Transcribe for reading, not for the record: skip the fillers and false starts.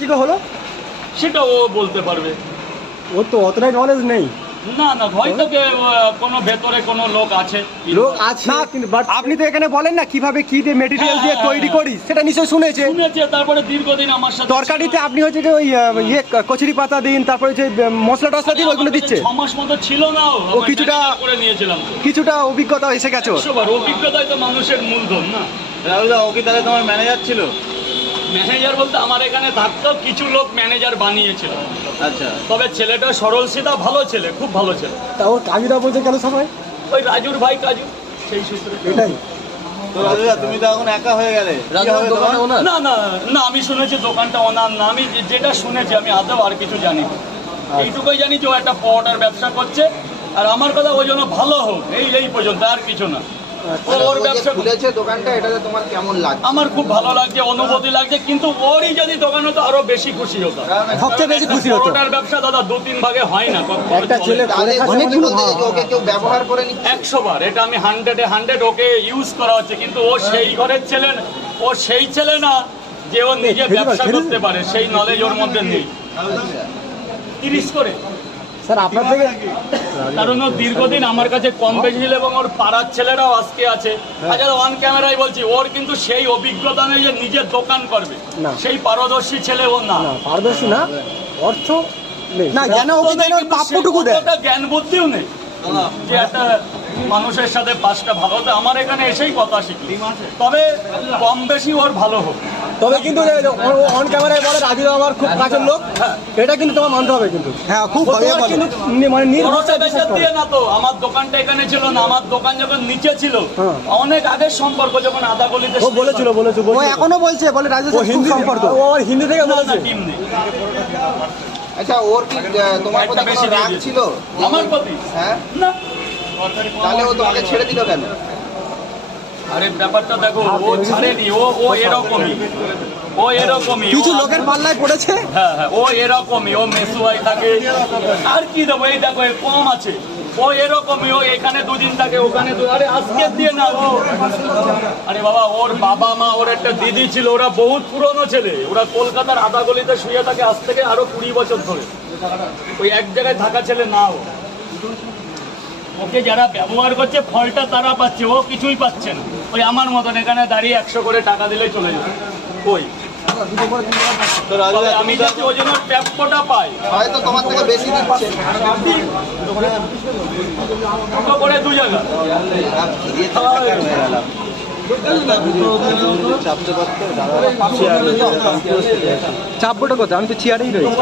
কি করে হলো? সেটা ও বলতে পারবে। ওর তো অতটাই নলেজ নেই। না না, হয়তো কোনো ভেতরে কোনো লোক আছে। না, কিন্তু আপনি তো এখানে বলেন না কিভাবে কি দিয়ে মেটেরিয়াল দিয়ে তৈরি করি, সেটা নিশ্চয়ই শুনেছে। তারপরে দীর্ঘদিন আমার সাথে তরকারিতে আপনি হচ্ছে যে ওই কচুরি পাতা দিন, তারপরে যে মশলা টসলা দিন, ওইগুলো দিচ্ছে। 6 মাস মতো ছিল না, ও কিছুটা করে নিয়েছিলাম। কিছুটা অভিজ্ঞতা এসে গেছে। অভিজ্ঞতাই তো মানুষের মূলধন না। রাহুল ও কি তাহলে তোমার ম্যানেজার ছিল? ম্যানেজার বলতে আমার এখানে থাকতেও কিছু লোক ম্যানেজার বানিয়েছিল। আচ্ছা, তবে ছেলেটা সরল সিধা ভালো ছেলে, খুব ভালো ছেলে। তা ওর কাজুরা বলছে কেন সবাই? ওই রাজুর ভাই কাজু, সেই সূত্রে। এটাই তো রাজুদা তুমি তো এখন একা হয়ে গেলে। না না না, আমি শুনেছি দোকানটা ওনার না। আমি যেটা শুনেছি, আমি আদৌ আর কিছু জানি না। এইটুকুই জানি যে ও একটা পরোটার ব্যবসা করছে, আর আমার কথা ওই জন্য ভালো হোক, এই পর্যন্ত, আর কিছু না। ওর ব্যবসা খুলেছে দোকানটা, এটাতে তোমার কেমন লাগছে? আমার খুব ভালো লাগছে, অনুভূতি লাগছে, কিন্তু ওরই যদি দোকান হতো আরো বেশি খুশি হতো। সবচেয়ে বেশি খুশি হতো। পরোটার ব্যবসা দাদা 2-3 ভাগে হয় না। একটা ছেলে অনেকগুলো ওকে কেউ ব্যবহার করে নিচ্ছে 100 বার, এটা আমি 100 ওকে ইউজ করা হচ্ছে, কিন্তু ও সেই ঘরের ছেলে, ও সেই ছেলে না যে ও নিজে ব্যবসা করতে পারে, সেই নলেজ ওর মধ্যে নেই। 30 করে স্যার আপনার থেকে, কারণ ও দীর্ঘদিন আমার কাছে কম বেশি ছিল, এবং ওর পাড়ার ছেলেরাও আজকে আছে। আচ্ছা, অন ক্যামেরায় বলছি, ওর কিন্তু সেই অভিজ্ঞতা নেই যে নিজের দোকান করবে, সেই পারদর্শী ছেলে ও না। পারদর্শী না, অর্থ নেই না, জ্ঞান প্রাপ্যটুকু দেয়, জ্ঞান বুদ্ধিও নেই যে একটা মানুষের সাথে 5টা ভালো হতে। আমার এখানে এসেই কথা শিখি, তবে কম বেশি ওর ভালো হোক। তবে কিন্তু অন ক্যামেরায় বলে রাজু আমার খুব কাছের লোক, এটা কিন্তু তোমার মানতে হবে। কিন্তু হ্যাঁ, খুব মানে দিয়ে না তো, আমার দোকানটা এখানে ছিল না, আমার দোকান যখন নিচে ছিল, অনেক আগের সম্পর্ক, যখন আদা গলিতে বলেছিল ও এখনো বলছে, বলে রাজু হিন্দি সম্পর্ক, ও হিন্দি থেকে বলেছে। টিম নেই। আচ্ছা, ওর কি তোমার প্রতি বেশি রাগ ছিল আমার প্রতি? হ্যাঁ না। তাহলে ও তোমাকে ছেড়ে দিল কেন? আরে ব্যাপারটা দেখো, ও ছাড়েনি, ও এরকমই, কিছু লোকের পাল্লায় পড়েছে। হ্যাঁ, ও এরকমই, ও মেসুয়াই থাকে। আর কি দেবো, এই দেখো এর কম আছে, ও এরকমই, ও এখানে 2 দিন থাকে, ওখানে আরে আজকে দিয়ে না ও। আরে বাবা, ওর বাবা মা, ওর একটা দিদি ছিল, ওরা বহুত পুরনো ছেলে, ওরা কলকাতার আদা গলিতে শুয়ে থাকে আজ থেকে আরো 20 বছর ধরে। ওই এক জায়গায় থাকা ছেলে না ও। ওকে যারা ব্যবহার করছে ফলটা তারা পাচ্ছে, ও কিছুই পাচ্ছে না। ওই আমার মতন এখানে দাঁড়িয়ে 100 করে টাকা দিলে চলে যাবে। ওই আমি যাতে ওই জন্য প্রাপ্যটা পাই, হয়তো তোমার থেকে বেশি দিচ্ছে। দুটো করে 2 জায়গা চাপটা কথা, আমি তো চেয়ারেই রয়েছি।